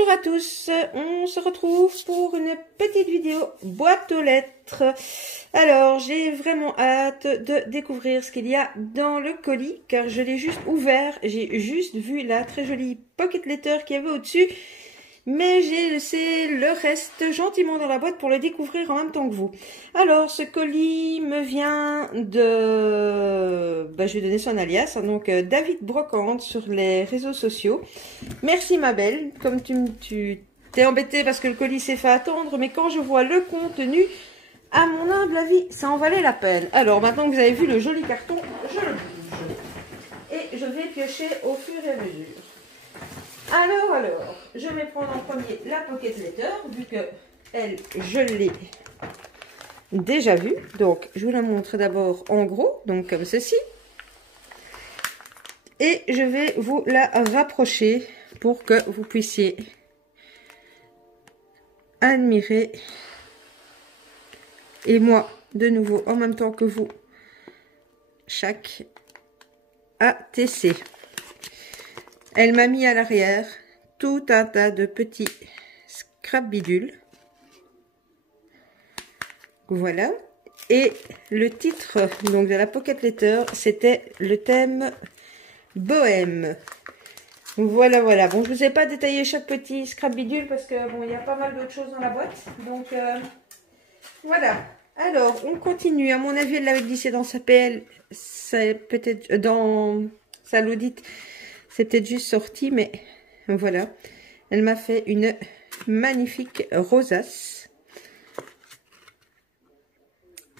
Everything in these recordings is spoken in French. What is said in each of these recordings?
Bonjour à tous, on se retrouve pour une petite vidéo boîte aux lettres. Alors, j'ai vraiment hâte de découvrir ce qu'il y a dans le colis, car je l'ai juste ouvert, j'ai juste vu la très jolie pocket letter qu'il y avait au-dessus, mais j'ai laissé le reste gentiment dans la boîte pour le découvrir en même temps que vous. Alors, ce colis me vient de... je vais donner son alias, hein, donc David Brocante sur les réseaux sociaux. Merci ma belle, comme tu t'es embêtée parce que le colis s'est fait attendre, mais quand je vois le contenu, à mon humble avis, ça en valait la peine. Alors, maintenant que vous avez vu le joli carton, je le bouge. Et je vais piocher au fur et à mesure. Alors, je vais prendre en premier la pocket letter, vu que elle, je l'ai déjà vue. Donc, je vous la montre d'abord en gros, donc comme ceci. Et je vais vous la rapprocher pour que vous puissiez admirer. Et moi, de nouveau, en même temps que vous, chaque ATC. Elle m'a mis à l'arrière tout un tas de petits scrap bidules. Voilà. Et le titre donc de la pocket letter, c'était le thème bohème. Voilà, voilà. Bon, je vous ai pas détaillé chaque petit scrap bidule parce que bon, il y a pas mal d'autres choses dans la boîte. Donc voilà. Alors, on continue. À mon avis, elle l'avait glissé dans sa PL. C'est peut-être dans sa Laudite. C'est peut-être juste sorti, mais voilà. Elle m'a fait une magnifique rosace.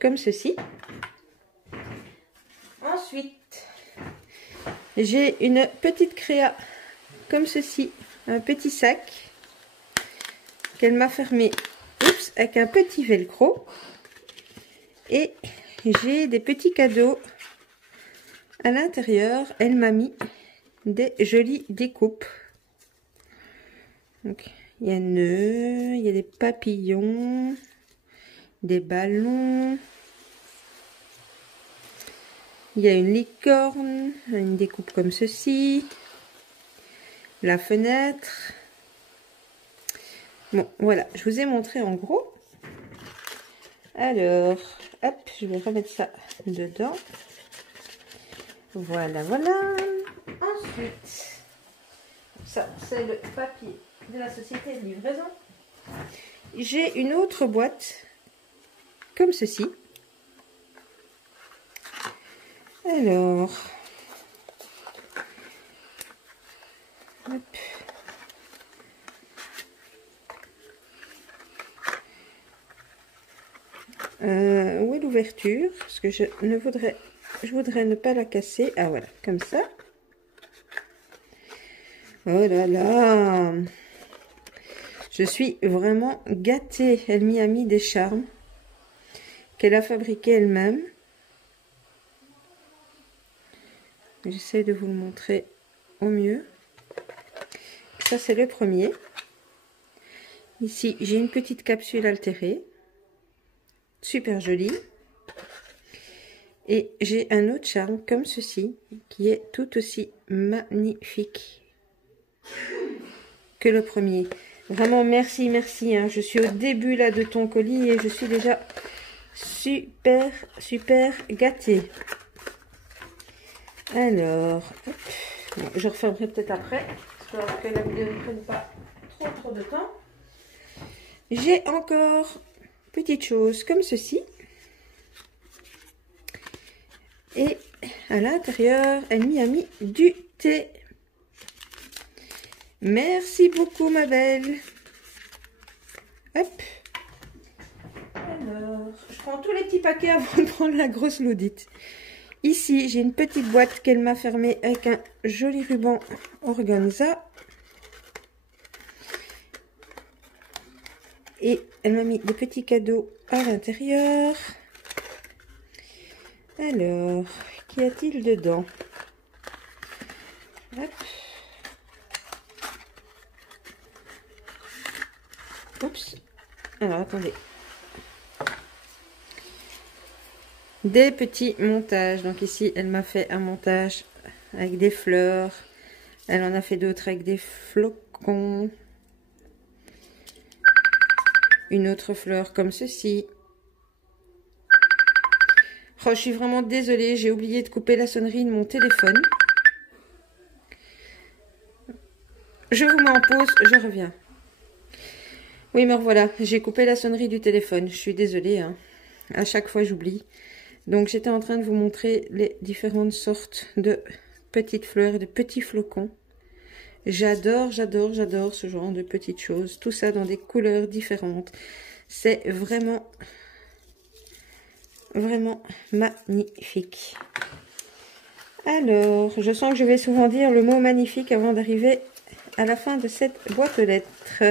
Comme ceci. Ensuite, j'ai une petite créa comme ceci. Un petit sac qu'elle m'a fermé avec un petit velcro. Et j'ai des petits cadeaux à l'intérieur. Elle m'a mis des jolies découpes. Donc, il y a un nœud, il y a des papillons, des ballons. Il y a une licorne, une découpe comme ceci. La fenêtre. Bon, voilà, je vous ai montré en gros. Alors, hop, je vais remettre ça dedans. Voilà, voilà. Ensuite, ça, c'est le papier de la société de livraison. J'ai une autre boîte, comme ceci. Alors, hop. Où est l'ouverture? Parce que je voudrais ne pas la casser. Ah voilà, comme ça. Oh là là, je suis vraiment gâtée. Elle m'y a mis des charmes qu'elle a fabriqués elle-même. J'essaie de vous le montrer au mieux. Ça, c'est le premier. Ici, j'ai une petite capsule altérée. Super jolie. Et j'ai un autre charme comme ceci, qui est tout aussi magnifique que le premier. Vraiment, merci, merci. Hein. Je suis au début là de ton colis et je suis déjà super, super gâtée. Alors, hop. Bon, je refermerai peut-être après, histoire que la vidéo ne prenne pas trop de temps. J'ai encore petite chose comme ceci. Et à l'intérieur, elle m'y a mis du thé. Merci beaucoup, ma belle. Hop. Alors, je prends tous les petits paquets avant de prendre la grosse Laudite. Ici, j'ai une petite boîte qu'elle m'a fermée avec un joli ruban organza. Et elle m'a mis des petits cadeaux à l'intérieur. Alors, qu'y a-t-il dedans? Hop. Oups. Alors, attendez. Des petits montages. Donc ici, elle m'a fait un montage avec des fleurs. Elle en a fait d'autres avec des flocons. une autre fleur comme ceci. Oh, je suis vraiment désolée, j'ai oublié de couper la sonnerie de mon téléphone. Je vous mets en pause, je reviens. Oui, mais voilà, j'ai coupé la sonnerie du téléphone. Je suis désolée, hein. À chaque fois, j'oublie. Donc, j'étais en train de vous montrer les différentes sortes de petites fleurs, de petits flocons. J'adore, j'adore, j'adore ce genre de petites choses. Tout ça dans des couleurs différentes. C'est vraiment, vraiment magnifique. Alors, je sens que je vais souvent dire le mot magnifique avant d'arriver à la fin de cette boîte aux lettres.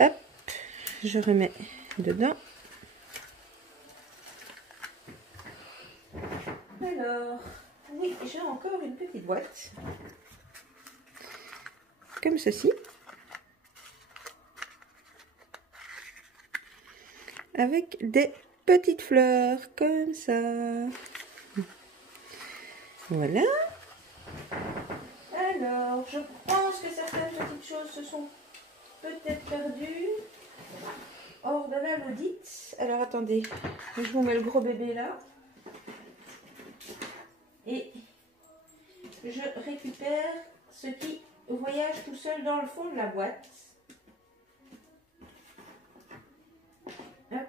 Hop, je remets dedans. Alors, oui, j'ai encore une petite boîte. Comme ceci. Avec des petites fleurs, comme ça. Voilà. Alors, je pense que certaines petites choses se sont peut-être perdues. Hors de la l'audite. Alors, attendez. Je vous mets le gros bébé là. Et je récupère ce qui voyage tout seul dans le fond de la boîte. Hop.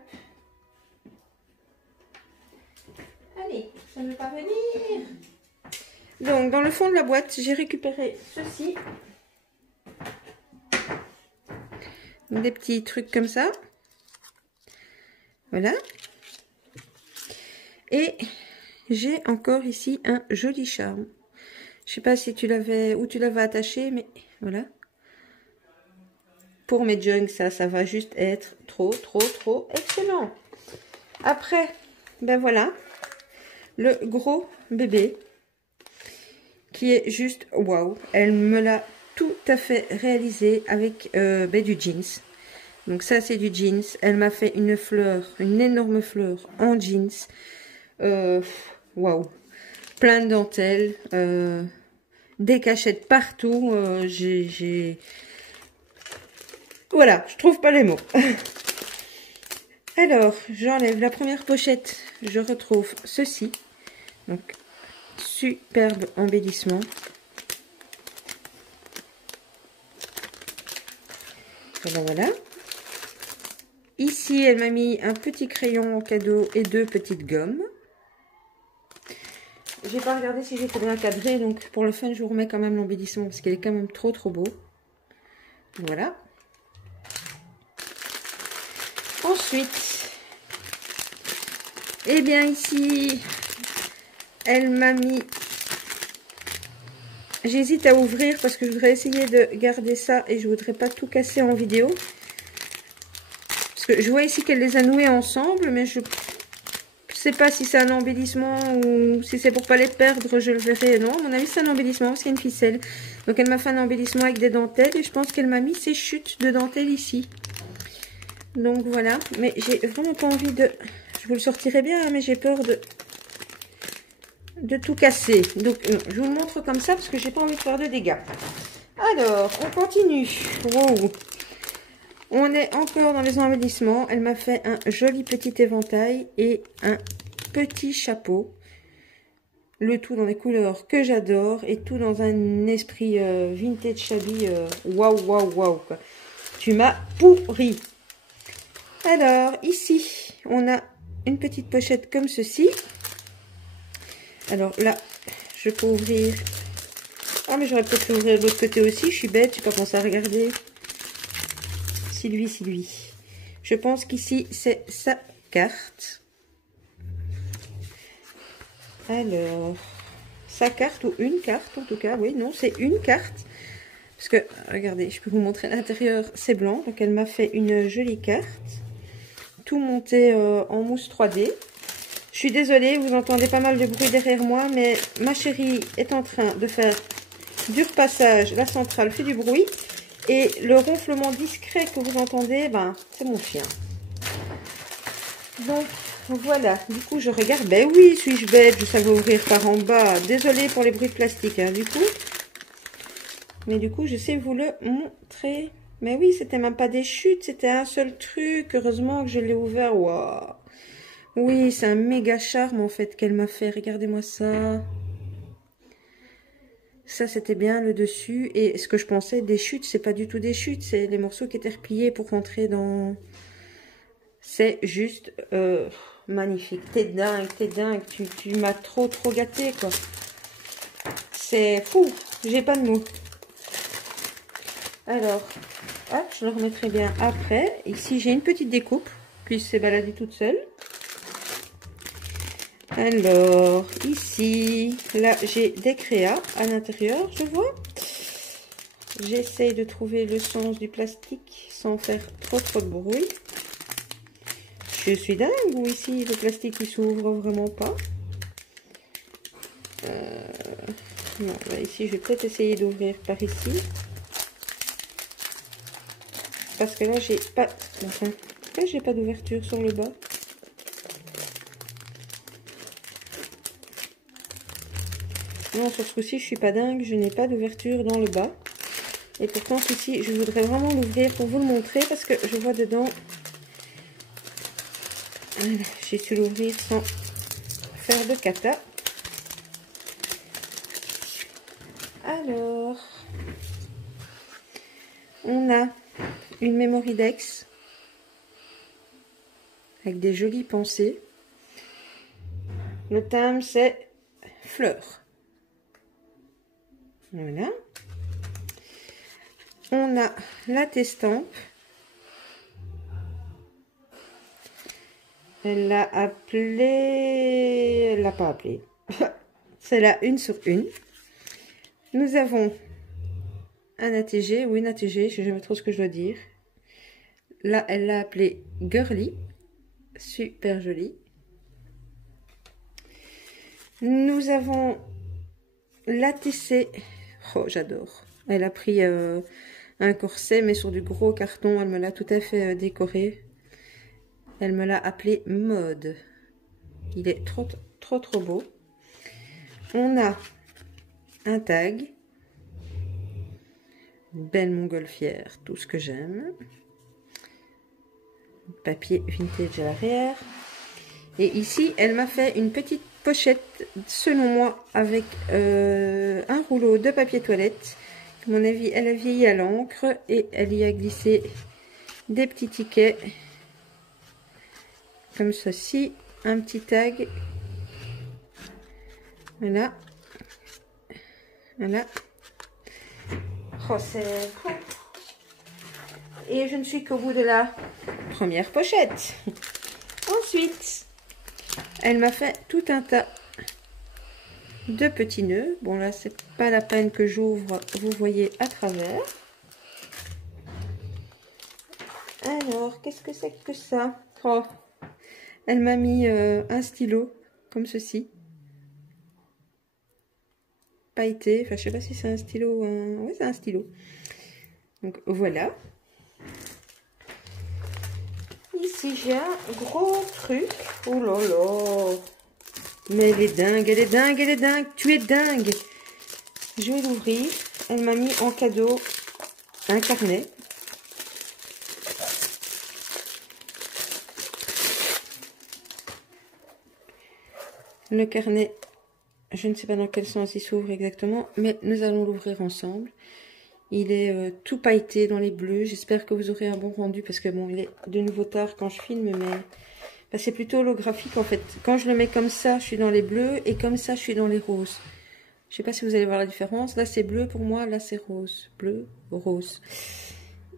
Allez, ça ne veut pas venir. Donc, dans le fond de la boîte, j'ai récupéré ceci. Des petits trucs comme ça. Voilà. Et j'ai encore ici un joli charme. Je sais pas si tu l'avais, où tu l'avais attaché, mais voilà. Pour mes junks, ça va juste être trop excellent. Après, ben voilà, le gros bébé qui est juste waouh. Elle me l'a tout à fait réalisé avec du jeans. Donc ça, c'est du jeans. Elle m'a fait une fleur, une énorme fleur en jeans. Waouh. Plein de dentelles. Des cachettes partout. Voilà, je trouve pas les mots. Alors, j'enlève la première pochette. Je retrouve ceci. Donc, superbe embellissement. Voilà. Ici, elle m'a mis un petit crayon en cadeau et 2 petites gommes. J'ai pas regardé si j'étais bien cadrée, donc pour le fun, je vous remets quand même l'embellissement parce qu'il est quand même trop beau. Voilà. Ensuite, eh bien ici, elle m'a mis... J'hésite à ouvrir parce que je voudrais essayer de garder ça et je voudrais pas tout casser en vidéo. Parce que je vois ici qu'elle les a noués ensemble, mais je sais pas si c'est un embellissement ou si c'est pour pas les perdre, je le verrai. Non, à mon avis c'est un embellissement parce qu'il y a une ficelle. Donc elle m'a fait un embellissement avec des dentelles et je pense qu'elle m'a mis ces chutes de dentelles ici. Donc voilà, mais j'ai vraiment pas envie de... Je vous le sortirai bien, hein, mais j'ai peur de tout casser. Donc je vous le montre comme ça parce que j'ai pas envie de faire de dégâts. Alors, on continue. Wow. On est encore dans les embellissements. Elle m'a fait un joli petit éventail et un petit chapeau. Le tout dans des couleurs que j'adore et tout dans un esprit vintage shabby. Waouh. Tu m'as pourri. Alors, ici, on a une petite pochette comme ceci. Alors là, je peux ouvrir... Ah, mais j'aurais peut-être pu ouvrir de l'autre côté aussi. Je suis bête, je n'ai pas pensé à regarder. C'est lui. Je pense qu'ici, c'est sa carte. Alors, sa carte ou une carte, en tout cas. Oui, non, c'est une carte. Parce que, regardez, je peux vous montrer l'intérieur. C'est blanc, donc elle m'a fait une jolie carte. Tout monté en mousse 3D. Je suis désolée, vous entendez pas mal de bruit derrière moi, mais ma chérie est en train de faire du repassage. La centrale fait du bruit. Et le ronflement discret que vous entendez, ben, c'est mon chien. Donc, voilà. Du coup, je regarde. Ben oui, suis-je bête? Je savais ouvrir par en bas. Désolée pour les bruits de plastique, hein, du coup. Mais du coup, je sais vous le montrer. Mais oui, c'était même pas des chutes, c'était un seul truc. Heureusement que je l'ai ouvert. Waouh. Oui, c'est un méga charme en fait qu'elle m'a fait. Regardez-moi ça. Ça, c'était bien le dessus. Et ce que je pensais des chutes, c'est pas du tout des chutes. C'est les morceaux qui étaient repliés pour rentrer dans... C'est juste magnifique. T'es dingue, t'es dingue. Tu m'as trop gâté, quoi. C'est fou. J'ai pas de mots. Alors, hop, je le remettrai bien après. Ici, j'ai une petite découpe. Puis, c'est baladée toute seule. Alors, ici, là, j'ai des créas à l'intérieur, je vois. J'essaye de trouver le sens du plastique sans faire trop de bruit. Je suis dingue ou ici, le plastique, il s'ouvre vraiment pas. Non, là, ici, je vais peut-être essayer d'ouvrir par ici. Parce que là, j'ai pas... Enfin, là, j'ai pas d'ouverture sur le bas. Non, sur ce coup-ci, je suis pas dingue. Je n'ai pas d'ouverture dans le bas. Et pourtant, ici, je voudrais vraiment l'ouvrir pour vous le montrer. Parce que je vois dedans... Voilà, j'ai su l'ouvrir sans faire de cata. Alors... On a une Mémoridex. Avec des jolies pensées. Le thème, c'est fleurs. Voilà. On a la Testampe. Elle l'a appelée... Elle l'a pas appelée. C'est la 1 sur 1. Nous avons un ATG ou une ATG, je ne sais jamais trop ce que je dois dire. Là, elle l'a appelée Girly. Super jolie. Nous avons la TC. Oh, j'adore. Elle a pris un corset, mais sur du gros carton. Elle me l'a tout à fait décoré. Elle me l'a appelé Mode. Il est trop beau. On a un tag. Une belle montgolfière, tout ce que j'aime. Papier vintage à l'arrière. Et ici, elle m'a fait une petite pochette, selon moi, avec un rouleau de papier toilette. À mon avis, elle a vieilli à l'encre et elle y a glissé des petits tickets comme ceci, un petit tag. Voilà. Voilà. Oh, c'est cool. Et je ne suis qu'au bout de la première pochette. Ensuite, elle m'a fait tout un tas de petits nœuds. Bon, là, c'est pas la peine que j'ouvre. Vous voyez à travers. Alors, qu'est-ce que c'est que ça? Oh, elle m'a mis un stylo, comme ceci. Pailleté. Enfin, je sais pas si c'est un stylo ou un... Oui, c'est un stylo. Donc, voilà. Ici, j'ai un gros truc. Oh là là. Mais elle est dingue, elle est dingue, elle est dingue. Tu es dingue. Je vais l'ouvrir. Elle m'a mis en cadeau un carnet. Le carnet, je ne sais pas dans quel sens il s'ouvre exactement, mais nous allons l'ouvrir ensemble. Il est tout pailleté dans les bleus. J'espère que vous aurez un bon rendu parce que bon, il est de nouveau tard quand je filme, mais ben, c'est plutôt holographique en fait. Quand je le mets comme ça, je suis dans les bleus et comme ça, je suis dans les roses. Je sais pas si vous allez voir la différence. Là, c'est bleu pour moi, là, c'est rose. Bleu, rose.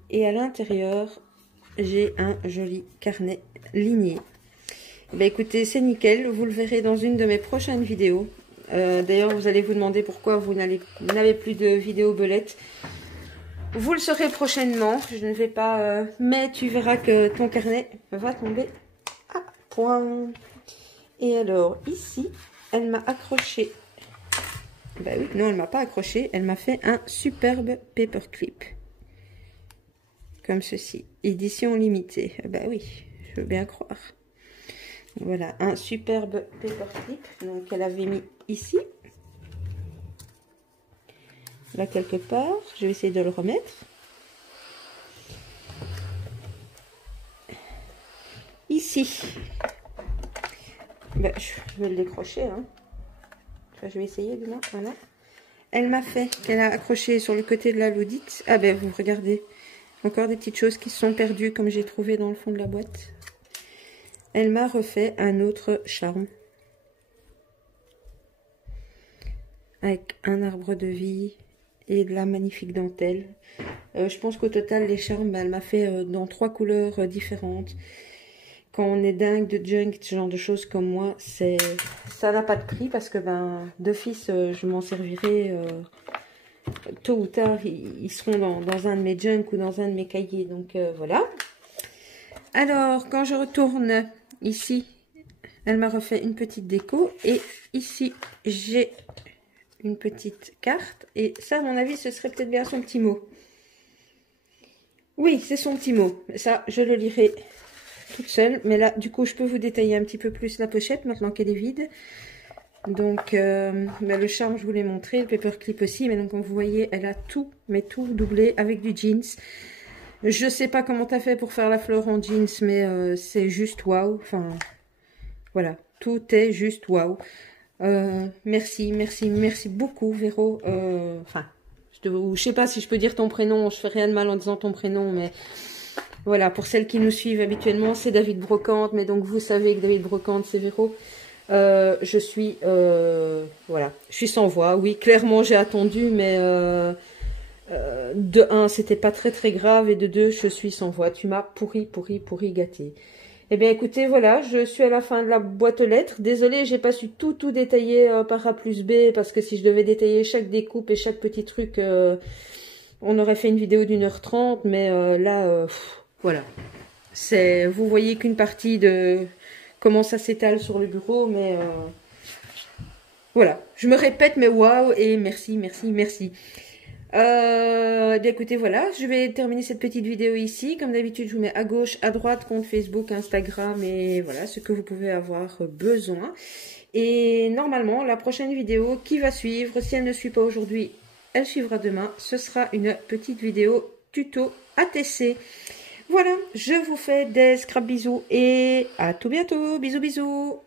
Et à l'intérieur, j'ai un joli carnet ligné. Ben, écoutez, c'est nickel. Vous le verrez dans une de mes prochaines vidéos. D'ailleurs, vous allez vous demander pourquoi vous n'avez plus de vidéos belettes. Vous le saurez prochainement. Je ne vais pas... mais tu verras que ton carnet va tomber à point. Et alors, ici, elle m'a accroché... Bah oui, non, elle m'a pas accroché. Elle m'a fait un superbe paperclip. Comme ceci. Édition limitée. Bah oui, je veux bien croire. Voilà, un superbe paperclip. Donc, elle avait mis ici. Là, quelque part. Je vais essayer de le remettre. ici, ben, je vais le décrocher, hein. Enfin, je vais essayer de là, voilà. Elle m'a fait qu'elle a accroché sur le côté de la Laudite. Ah ben vous regardez, encore des petites choses qui se sont perdues comme j'ai trouvé dans le fond de la boîte. Elle m'a refait un autre charme. Avec un arbre de vie et de la magnifique dentelle. Je pense qu'au total, les charmes, ben, elle m'a fait dans 3 couleurs différentes. Quand on est dingue de junk, ce genre de choses comme moi, ça n'a pas de prix parce que ben d'office, je m'en servirai tôt ou tard. Ils seront dans un de mes junk ou dans un de mes cahiers. Donc voilà. Alors, quand je retourne ici, elle m'a refait une petite déco. Et ici, j'ai une petite carte. Et ça, à mon avis, ce serait peut-être bien son petit mot. Oui, c'est son petit mot. Ça, je le lirai toute seule. Mais là, du coup, je peux vous détailler un petit peu plus la pochette maintenant qu'elle est vide. Donc, ben, le charme, je vous l'ai montré. Le paperclip aussi. Mais donc, comme vous voyez, elle a tout, mais tout doublé avec du jeans. Je sais pas comment t'as fait pour faire la fleur en jeans, mais c'est juste waouh. Enfin, voilà. Tout est juste waouh. Merci beaucoup, Véro. Enfin, je sais pas si je peux dire ton prénom. Je fais rien de mal en disant ton prénom, mais voilà. Pour celles qui nous suivent habituellement, c'est David Brocante. Mais donc, vous savez que David Brocante, c'est Véro. Je suis, voilà. Je suis sans voix. Oui, clairement, j'ai attendu, mais de 1, c'était pas très grave, et de 2, je suis sans voix. Tu m'as pourri gâté. Eh bien, écoutez, voilà, je suis à la fin de la boîte aux lettres. Désolée, j'ai pas su tout détailler par A plus B, parce que si je devais détailler chaque découpe et chaque petit truc, on aurait fait une vidéo d'1h30, mais là, voilà. Vous voyez qu'une partie de comment ça s'étale sur le bureau, mais voilà. Je me répète, mais waouh, et merci. Bien écoutez, voilà, je vais terminer cette petite vidéo ici. Comme d'habitude, je vous mets à gauche, à droite, compte Facebook, Instagram et voilà, ce que vous pouvez avoir besoin. Et normalement, la prochaine vidéo qui va suivre, si elle ne suit pas aujourd'hui, elle suivra demain. Ce sera une petite vidéo tuto ATC. Voilà, je vous fais des scrap bisous et à tout bientôt. Bisous.